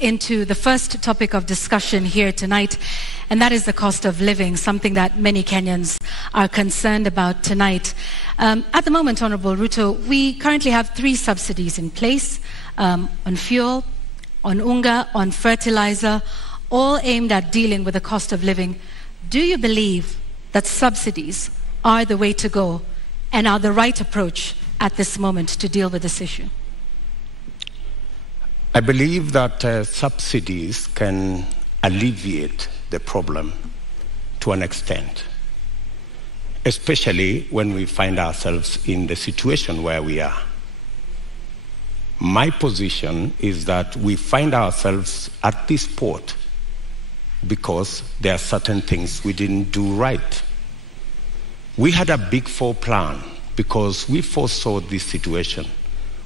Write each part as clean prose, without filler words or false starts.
into the first topic of discussion here tonight, and that is the cost of living, something that many Kenyans are concerned about tonight. At the moment, Honorable Ruto, we currently have 3 subsidies in place on fuel, on unga, on fertilizer, all aimed at dealing with the cost of living. Do you believe that subsidies are the way to go and are the right approach at this moment to deal with this issue? I believe that subsidies can alleviate the problem to an extent, especially when we find ourselves in the situation where we are. My position is that we find ourselves at this port because there are certain things we didn't do right. We had a Big Four plan because we foresaw this situation.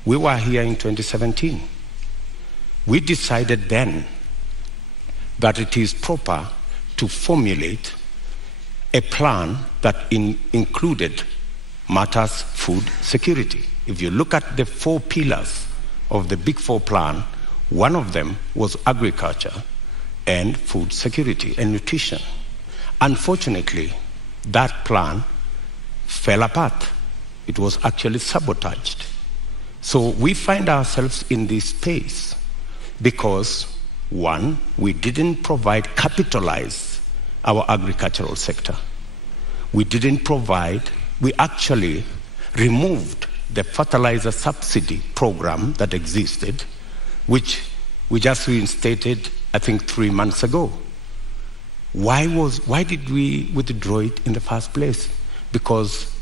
We were here in 2017. We decided then that it is proper to formulate a plan that included matters food security. If you look at the 4 pillars of the Big Four plan, one of them was agriculture and food security and nutrition. Unfortunately, that plan fell apart. It was actually sabotaged. So we find ourselves in this space because, one, we didn't capitalize our agricultural sector. We actually removed the fertilizer subsidy program that existed, which we just reinstated, I think, 3 months ago. Why did we withdraw it in the first place? Because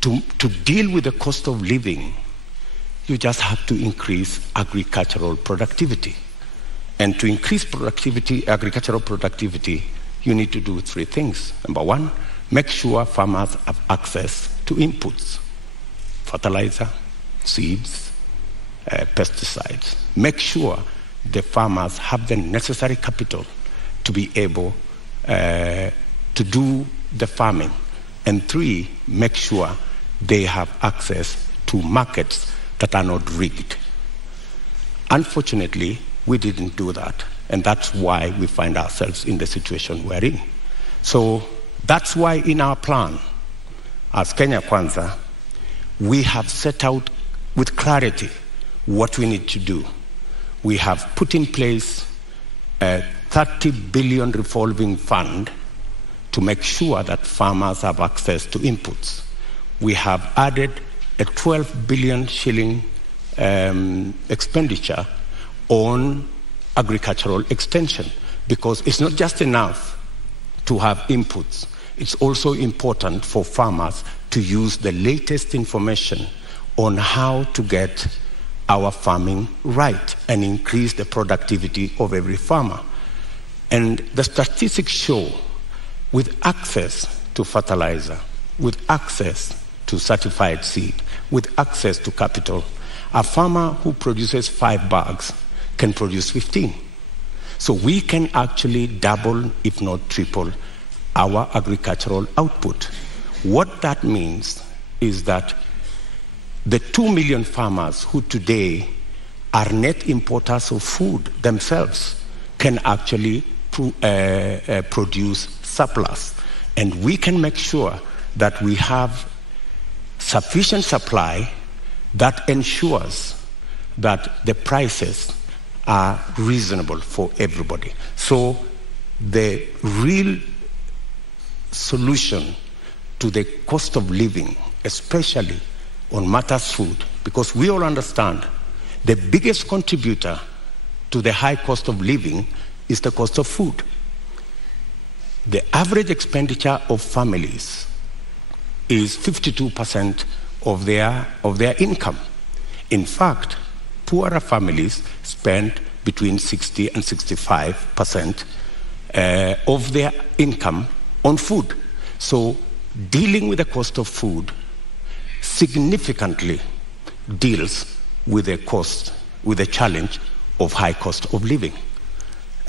to deal with the cost of living, you just have to increase agricultural productivity. And to increase agricultural productivity, you need to do 3 things. Number 1, make sure farmers have access to inputs, fertilizer, seeds, pesticides. Make sure the farmers have the necessary capital to be able to do the farming. And 3, make sure they have access to markets that are not rigged. Unfortunately, we didn't do that, and that's why we find ourselves in the situation we're in. So that's why in our plan, as Kenya Kwanza, we have set out with clarity what we need to do. We have put in place a 30 billion revolving fund to make sure that farmers have access to inputs. We have added a 12 billion shilling expenditure on agricultural extension, because it's not just enough to have inputs. It's also important for farmers to use the latest information on how to get our farming right and increase the productivity of every farmer. And the statistics show, with access to fertilizer, with access to certified seed, with access to capital, a farmer who produces 5 bags can produce 15. So we can actually double, if not triple, our agricultural output. What that means is that the 2 million farmers who today are net importers of food themselves can actually produce surplus. And we can make sure that we have sufficient supply that ensures that the prices are reasonable for everybody. So the real solution to the cost of living, especially on matters food, because we all understand the biggest contributor to the high cost of living is the cost of food. The average expenditure of families is 52% of their income. In fact, poorer families spend between 60 and 65% of their income on food. So dealing with the cost of food significantly deals with the challenge of high cost of living.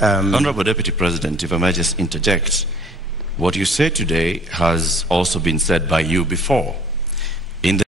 Honorable Deputy President, if I might just interject, what you say today has also been said by you before.